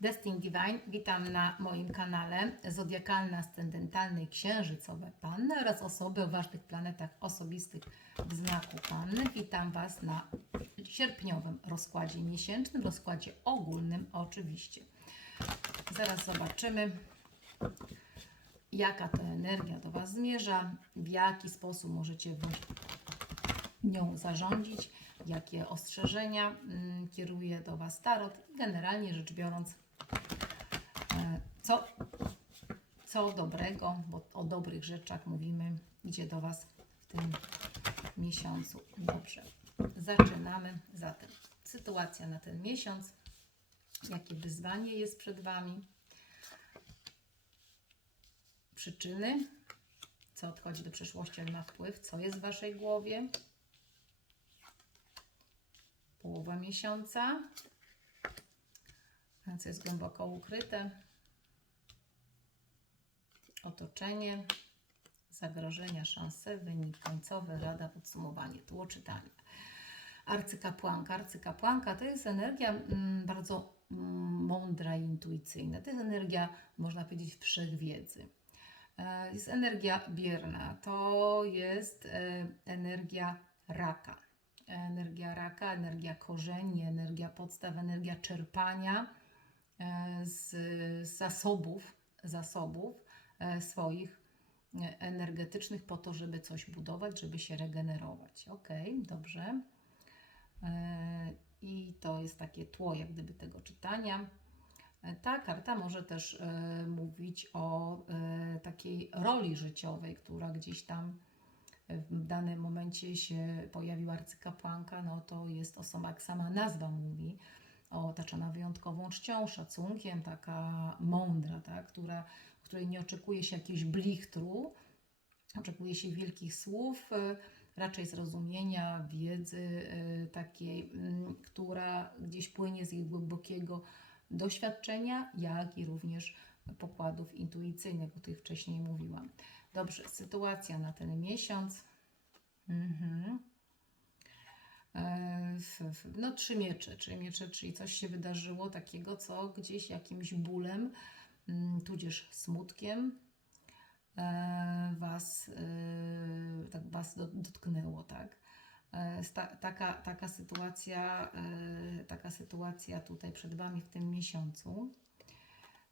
Destin Divine, witam na moim kanale Zodiakalne, Ascendentalne i Księżycowe Panny oraz osoby o ważnych planetach osobistych w znaku Panny. Witam Was na sierpniowym rozkładzie miesięcznym, rozkładzie ogólnym oczywiście. Zaraz zobaczymy, jaka to energia do Was zmierza, w jaki sposób możecie Wy nią zarządzić, jakie ostrzeżenia mm, kieruje do Was Tarot. Generalnie rzecz biorąc, co, co dobrego, bo o dobrych rzeczach mówimy, idzie do Was w tym miesiącu. Dobrze, zaczynamy. Zatem. Sytuacja na ten miesiąc, jakie wyzwanie jest przed Wami, przyczyny, co odchodzi do przeszłości, ale ma wpływ, co jest w Waszej głowie, połowa miesiąca, co jest głęboko ukryte, otoczenie, zagrożenia, szanse, wynik końcowy, rada, podsumowanie, tło czytania. Arcykapłanka. Arcykapłanka to jest energia mm, bardzo mm, mądra i intuicyjna. To jest energia, można powiedzieć, wszechwiedzy. E, Jest energia bierna. To jest e, energia raka. Energia raka, energia korzeni, energia podstaw, energia czerpania z z zasobów, zasobów e, swoich e, energetycznych po to, żeby coś budować, żeby się regenerować. Ok, dobrze. E, I to jest takie tło, jak gdyby tego czytania. E, Ta karta może też e, mówić o e, takiej roli życiowej, która gdzieś tam w danym momencie się pojawiła arcykapłanka, no to jest osoba, jak sama nazwa mówi, otaczona wyjątkową czcią, szacunkiem, taka mądra, tak, która, której nie oczekuje się jakiegoś blichtru, oczekuje się wielkich słów, e, raczej zrozumienia, wiedzy e, takiej, mm, która gdzieś płynie z jej głębokiego doświadczenia, jak i również pokładów intuicyjnych, o których wcześniej mówiłam. Dobrze, sytuacja na ten miesiąc. Mhm. E, No, trzy miecze, trzy miecze, czyli coś się wydarzyło takiego, co gdzieś jakimś bólem, mm, tudzież smutkiem e, was, e, tak was do- dotknęło, tak? Taka, taka, sytuacja, taka sytuacja tutaj przed Wami w tym miesiącu.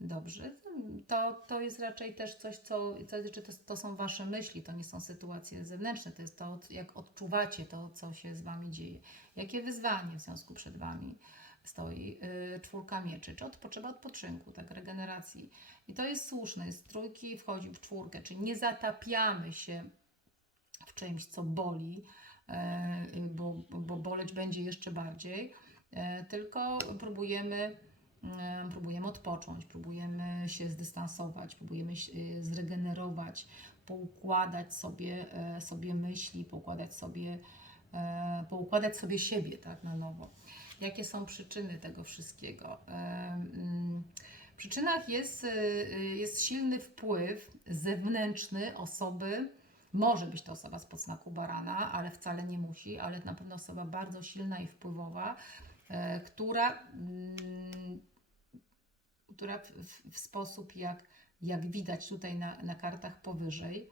Dobrze, to, to jest raczej też coś, co, co znaczy to, to są Wasze myśli, to nie są sytuacje zewnętrzne, to jest to, jak odczuwacie to, co się z Wami dzieje. Jakie wyzwanie w związku przed Wami stoi? Yy, czwórka mieczy, czy od, potrzeba odpoczynku, tak, regeneracji. I to jest słuszne, jest trójki, wchodzi w czwórkę, czyli nie zatapiamy się w czymś, co boli, e, bo, bo boleć będzie jeszcze bardziej, e, tylko próbujemy, próbujemy odpocząć, próbujemy się zdystansować, próbujemy się e, zregenerować, poukładać sobie, e, sobie myśli, poukładać sobie, e, poukładać sobie siebie tak, na nowo. Jakie są przyczyny tego wszystkiego? Mm, W przyczynach jest, e, jest silny wpływ zewnętrzny osoby, może być to osoba z podznaku barana, ale wcale nie musi, ale na pewno osoba bardzo silna i wpływowa, e, która, mm, która w, w, sposób, jak, jak widać tutaj na, na kartach powyżej,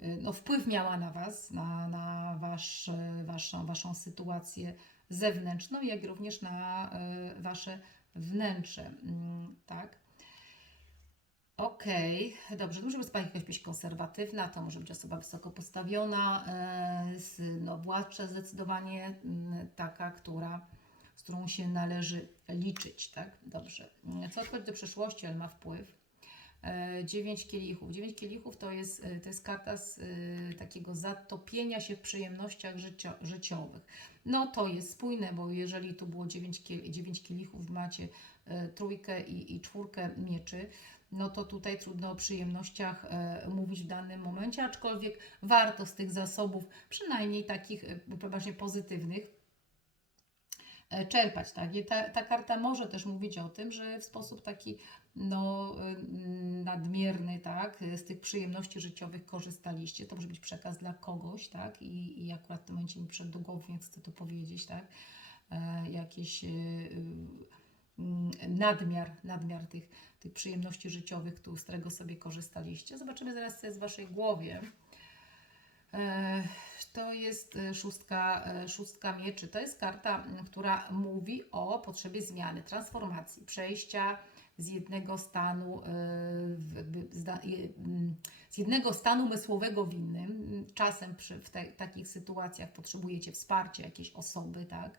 y, no, wpływ miała na Was, na, na wasz, e, waszą, waszą sytuację zewnętrzną, jak również na e, Wasze wnętrze, mm, tak? Okej, dobrze, to może być jakaś być konserwatywna, to może być osoba wysoko postawiona, no, władcza zdecydowanie, mm, taka, która, z którą się należy liczyć, tak? Dobrze. Co odchodzi do przeszłości, ale ma wpływ. E, Dziewięć kielichów. Dziewięć kielichów to jest, e, to jest karta z e, takiego zatopienia się w przyjemnościach życio, życiowych. No to jest spójne, bo jeżeli tu było dziewięć, kiel, dziewięć kielichów, macie e, trójkę i, i czwórkę mieczy, no to tutaj trudno o przyjemnościach e, mówić w danym momencie, aczkolwiek warto z tych zasobów, przynajmniej takich e, właśnie pozytywnych, e, czerpać. Tak? I ta, ta karta może też mówić o tym, że w sposób taki no, y, nadmierny, tak, z tych przyjemności życiowych korzystaliście. To może być przekaz dla kogoś, tak, i, i akurat w tym momencie mi przed do głowy, więc chcę to powiedzieć, tak, e, mm, nadmiar, nadmiar tych, tych przyjemności życiowych, któ- z którego sobie korzystaliście. Zobaczymy zaraz, co jest w Waszej głowie. E, To jest e, szóstka, e, szóstka mieczy. To jest karta, która mówi o potrzebie zmiany, transformacji, przejścia z jednego stanu, z jednego stanu umysłowego w innym. Czasem przy, w te, takich sytuacjach potrzebujecie wsparcia jakiejś osoby, tak?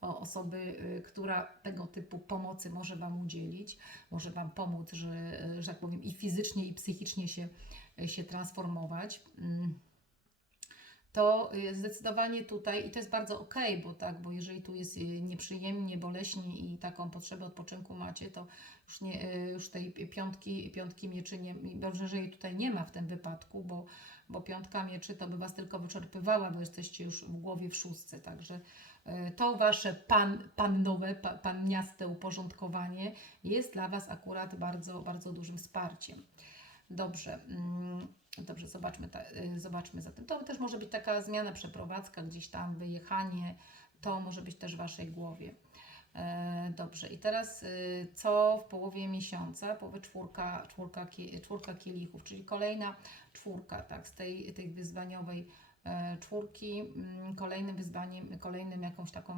Osoby, która tego typu pomocy może Wam udzielić, może Wam pomóc, że, że tak powiem, i fizycznie, i psychicznie się, się transformować. To y, zdecydowanie tutaj, i to jest bardzo ok, bo tak, bo jeżeli tu jest y, nieprzyjemnie, boleśnie i taką potrzebę odpoczynku macie, to już, nie, y, już tej piątki, piątki mieczy, nie, dobrze, że jej tutaj nie ma w tym wypadku, bo, bo piątka mieczy to by Was tylko wyczerpywała, bo jesteście już w głowie w szóstce, także to Wasze pan, pannowe, pa, panniaste uporządkowanie jest dla Was akurat bardzo, bardzo dużym wsparciem. Dobrze. mm, Dobrze, zobaczmy, ta, y, zobaczmy zatem. To też może być taka zmiana, przeprowadzka, gdzieś tam, wyjechanie. To może być też w Waszej głowie. E, Dobrze, i teraz y, co w połowie miesiąca? Połowie czwórka, czwórka, czwórka kielichów, czyli kolejna czwórka, tak, z tej, tej wyzwaniowej e, czwórki. mm, Kolejnym wyzwaniem, kolejnym jakąś taką,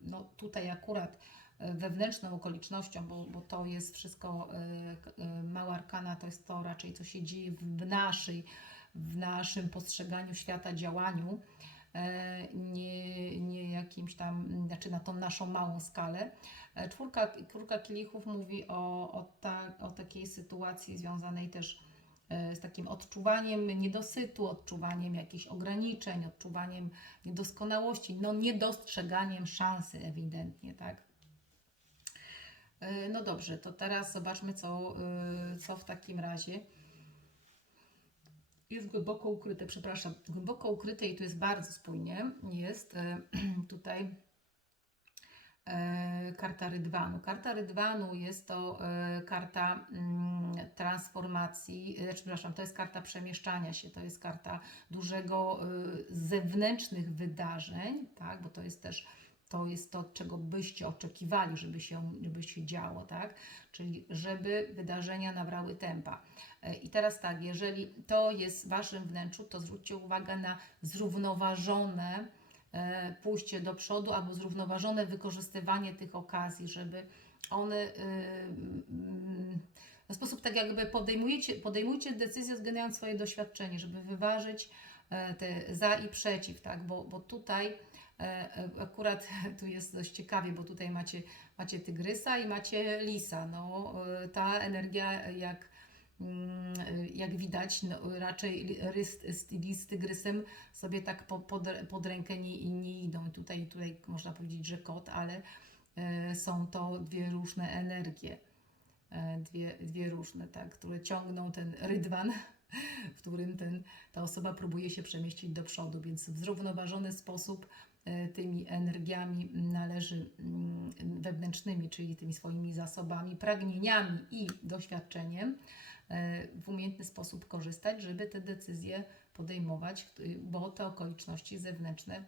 no tutaj akurat wewnętrzną okolicznością, bo, bo to jest wszystko, e, e, mała arkana to jest to raczej, co się dzieje w naszej, w naszym postrzeganiu świata, działaniu, e, nie, nie jakimś tam, znaczy na tą naszą małą skalę. Czwórka, czwórka kielichów mówi o, o, ta, o takiej sytuacji związanej też z takim odczuwaniem niedosytu, odczuwaniem jakichś ograniczeń, odczuwaniem niedoskonałości, no niedostrzeganiem szansy ewidentnie, tak? E, No dobrze, to teraz zobaczmy, co, y, co w takim razie jest głęboko ukryte, przepraszam, głęboko ukryte i tu jest bardzo spójnie, jest e, tutaj e, karta Rydwanu. Karta Rydwanu jest to e, karta mm, transformacji, e, przepraszam, to jest karta przemieszczania się, to jest karta dużego e, zewnętrznych wydarzeń, tak, bo to jest też to jest to, czego byście oczekiwali, żeby się, żeby się działo, tak? Czyli żeby wydarzenia nabrały tempa. E, I teraz tak, jeżeli to jest w Waszym wnętrzu, to zwróćcie uwagę na zrównoważone e, pójście do przodu albo zrównoważone wykorzystywanie tych okazji, żeby one y, mm, w sposób tak jakby podejmujecie, podejmujcie decyzje względając swoje doświadczenie, żeby wyważyć e, te za i przeciw, tak? bo, bo tutaj akurat tu jest dość ciekawie, bo tutaj macie, macie tygrysa i macie lisa. No, e, ta energia jak mm, jak widać, no, raczej rys z, tygrysem sobie tak po, pod, pod rękę nie, nie idą. Tutaj, tutaj można powiedzieć, że kot, ale e, są to dwie różne energie. E, dwie, dwie różne, tak, które ciągną ten rydwan, w którym ten, ta osoba próbuje się przemieścić do przodu, więc w zrównoważony sposób e, tymi energiami należy mm, wewnętrznymi, czyli tymi swoimi zasobami, pragnieniami i doświadczeniem e, w umiejętny sposób korzystać, żeby te decyzje podejmować, y, bo te okoliczności zewnętrzne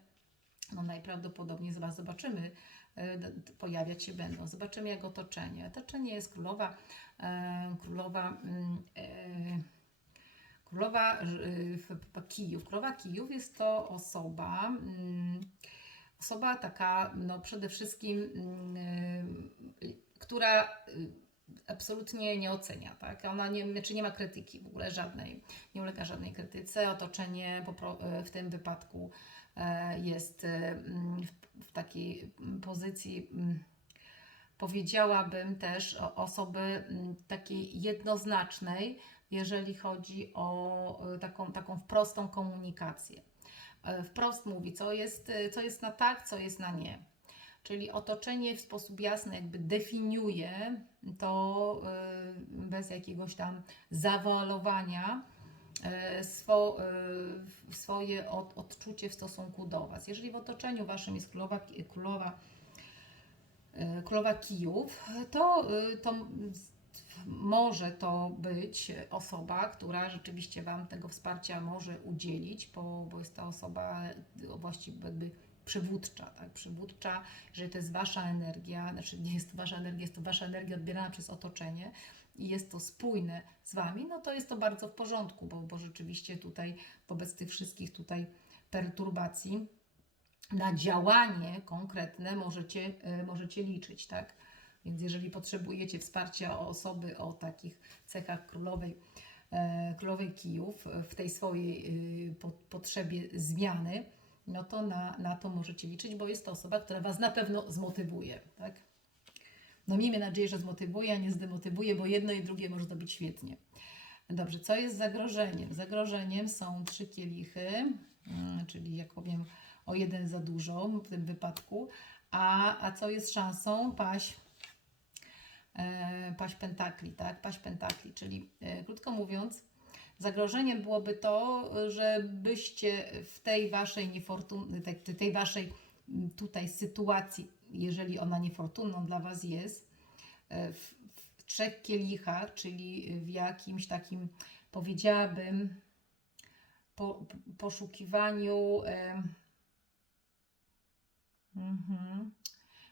no najprawdopodobniej zaraz zobaczymy, e, pojawiać się będą. Zobaczymy jak otoczenie. Otoczenie jest królowa, e, królowa, mm, e, królowa w- Kijów. Królowa Kijów jest to osoba, mm, osoba taka, no przede wszystkim, mm, e, która y, absolutnie nie ocenia, tak? Ona nie, znaczy nie ma krytyki w ogóle żadnej, nie ulega żadnej krytyce. Otoczenie w tym wypadku e, jest mm, w, takiej pozycji, powiedziałabym też osoby takiej jednoznacznej, jeżeli chodzi o e, taką, taką prostą komunikację. E, Wprost mówi, co jest, e, co jest na tak, co jest na nie. Czyli otoczenie w sposób jasny jakby definiuje to bez jakiegoś tam e, swoje od, odczucie w stosunku do Was. Jeżeli w otoczeniu Waszym jest królowa, królowa, królowa Kijów, to, to może to być osoba, która rzeczywiście Wam tego wsparcia może udzielić, bo, bo jest to osoba właściwie jakby przywódcza, tak? Przywódcza, jeżeli to jest wasza energia, znaczy nie jest to wasza energia, jest to wasza energia odbierana przez otoczenie i jest to spójne z wami, no to jest to bardzo w porządku, bo, bo rzeczywiście tutaj wobec tych wszystkich tutaj perturbacji na działanie konkretne możecie, e, możecie liczyć, tak? Więc jeżeli potrzebujecie wsparcia osoby o takich cechach królowej, e, królowej kijów w tej swojej po, potrzebie zmiany, no to na, na to możecie liczyć, bo jest to osoba, która Was na pewno zmotywuje, tak? No miejmy nadzieję, że zmotywuje, a nie zdemotywuje, bo jedno i drugie może być świetnie. Dobrze, co jest zagrożeniem? Zagrożeniem są trzy kielichy, mm, czyli jak powiem o jeden za dużo w tym wypadku, a, a co jest szansą? Paść e, paść pentakli, tak? Paść pentakli, czyli e, krótko mówiąc, zagrożeniem byłoby to, żebyście w tej waszej niefortun, tej, waszej tutaj sytuacji, jeżeli ona niefortunną dla was jest, e, w, w trzech kielichach, czyli w jakimś takim, powiedziałabym, po, poszukiwaniu. E.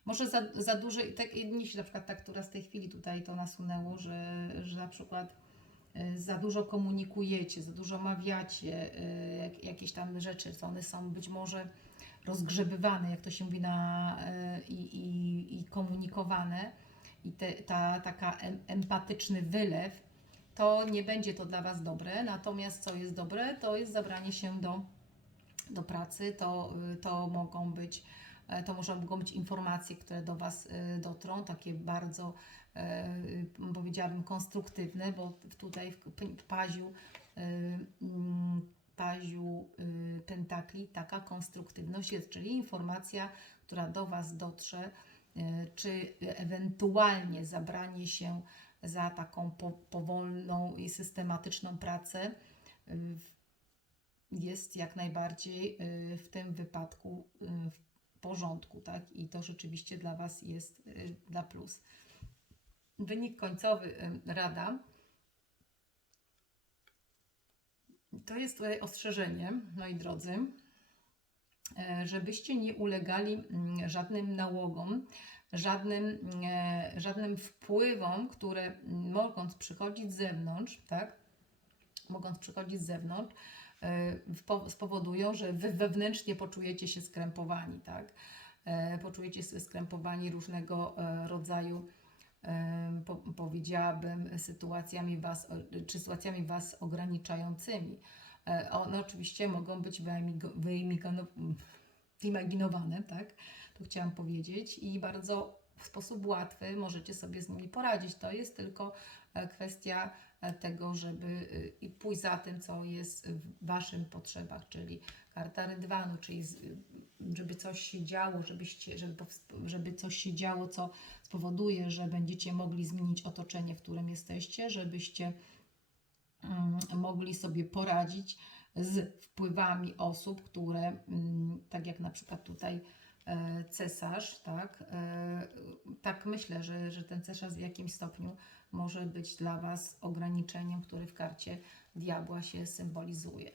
Może za, za duże, i tak, mnie się na przykład tak, która z tej chwili tutaj to nasunęło, że, że na przykład e, za dużo komunikujecie, za dużo mawiacie, e, jak, jakieś tam rzeczy, co one są być może rozgrzebywane, jak to się mówi, na, e, i, i, i komunikowane i te, ta taka em, empatyczny wylew, to nie będzie to dla Was dobre. Natomiast co jest dobre, to jest zabranie się do, do pracy, to, y, to mogą być to może mogą być informacje, które do Was y, dotrą, takie bardzo, e, powiedziałabym, konstruktywne, bo tutaj w paziu, paziu pentakli taka konstruktywność jest, czyli informacja, która do Was dotrze, czy ewentualnie zabranie się za taką po, powolną i systematyczną pracę jest jak najbardziej w tym wypadku w porządku, tak? I to rzeczywiście dla Was jest y, dla plus. Wynik końcowy y, Rada to jest tutaj ostrzeżenie, moi drodzy, e, żebyście nie ulegali mm, żadnym nałogom, żadnym, e, żadnym wpływom, które mm, mogąc przychodzić z zewnątrz, tak? Mogąc przychodzić z zewnątrz, e, spowodują, że wy wewnętrznie poczujecie się skrępowani, tak? E, Poczujecie się skrępowani różnego e, rodzaju, po, powiedziałabym, sytuacjami was, czy sytuacjami was ograniczającymi. One oczywiście mogą być wyimaginowane, tak? Tu chciałam powiedzieć i bardzo w sposób łatwy możecie sobie z nimi poradzić. To jest tylko kwestia tego, żeby y, i pójść za tym, co jest w Waszym potrzebach, czyli karta rydwanu, czyli y, żeby coś się działo, żebyście, żeby, żeby coś się działo, co spowoduje, że będziecie mogli zmienić otoczenie, w którym jesteście, żebyście mm, mogli sobie poradzić z wpływami osób, które, mm, tak jak na przykład tutaj cesarz, tak, e, tak myślę, że, że ten cesarz w jakimś stopniu może być dla Was ograniczeniem, który w karcie diabła się symbolizuje.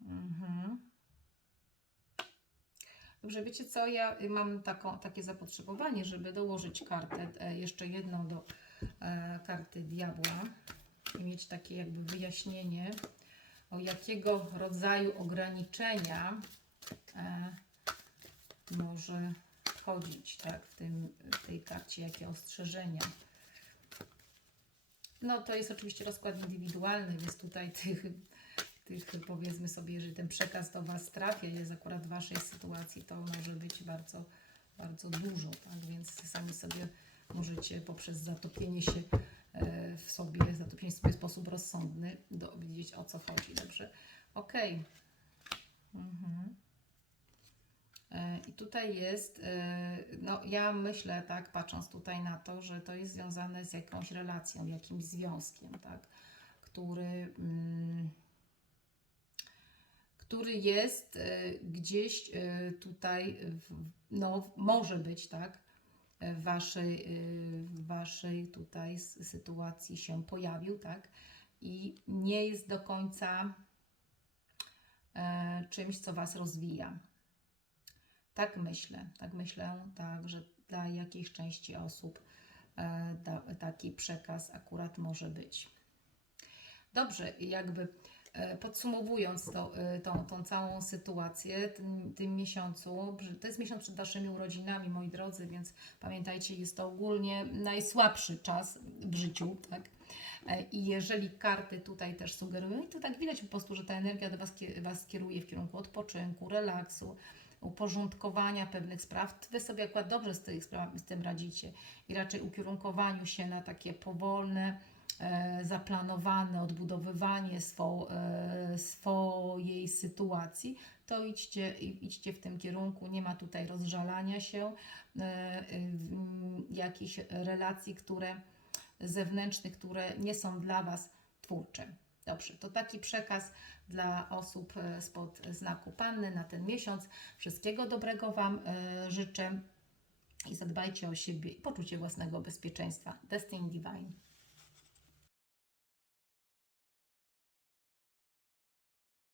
Mhm. Dobrze, wiecie co, ja mam taką, takie zapotrzebowanie, żeby dołożyć kartę, e, jeszcze jedną do e, karty diabła i mieć takie jakby wyjaśnienie, o jakiego rodzaju ograniczenia e, może chodzić, tak, w, tym, w tej karcie, jakie ostrzeżenia. No to jest oczywiście rozkład indywidualny, więc tutaj tych, tych powiedzmy sobie, jeżeli ten przekaz do Was trafia, jest akurat w Waszej sytuacji, to może być bardzo, bardzo dużo, tak, więc sami sobie możecie poprzez zatopienie się e, w sobie, zatopienie sobie w sposób rozsądny dowiedzieć o co chodzi, dobrze? Okej. Mhm. E, I tutaj jest, e, no ja myślę tak, patrząc tutaj na to, że to jest związane z jakąś relacją, jakimś związkiem, tak, który, mm, który jest e, gdzieś tutaj, no może być, tak, w waszej, w waszej tutaj sytuacji się pojawił, tak, i nie jest do końca czymś, co was rozwija Tak myślę, tak myślę, tak, że dla jakiejś części osób e, taki przekaz akurat może być. Dobrze, jakby e, podsumowując to, e, tą, tą całą sytuację, tym, tym miesiącu, to jest miesiąc przed Waszymi urodzinami, moi drodzy, więc pamiętajcie, jest to ogólnie najsłabszy czas w życiu, tak? I jeżeli karty tutaj też sugerują, to tak widać po prostu, że ta energia do Was, was kieruje w kierunku odpoczynku, relaksu, uporządkowania pewnych spraw. Wy sobie akurat dobrze z, tych spraw, z tym radzicie i raczej ukierunkowaniu się na takie powolne, e, zaplanowane odbudowywanie swą, e, swojej sytuacji, to idźcie, idźcie w tym kierunku. Nie ma tutaj rozżalania się, e, jakichś relacji, które zewnętrznych, które nie są dla Was twórcze. Dobrze, to taki przekaz dla osób e, spod znaku Panny na ten miesiąc. Wszystkiego dobrego Wam e, życzę i zadbajcie o siebie i poczucie własnego bezpieczeństwa. Destiny Divine.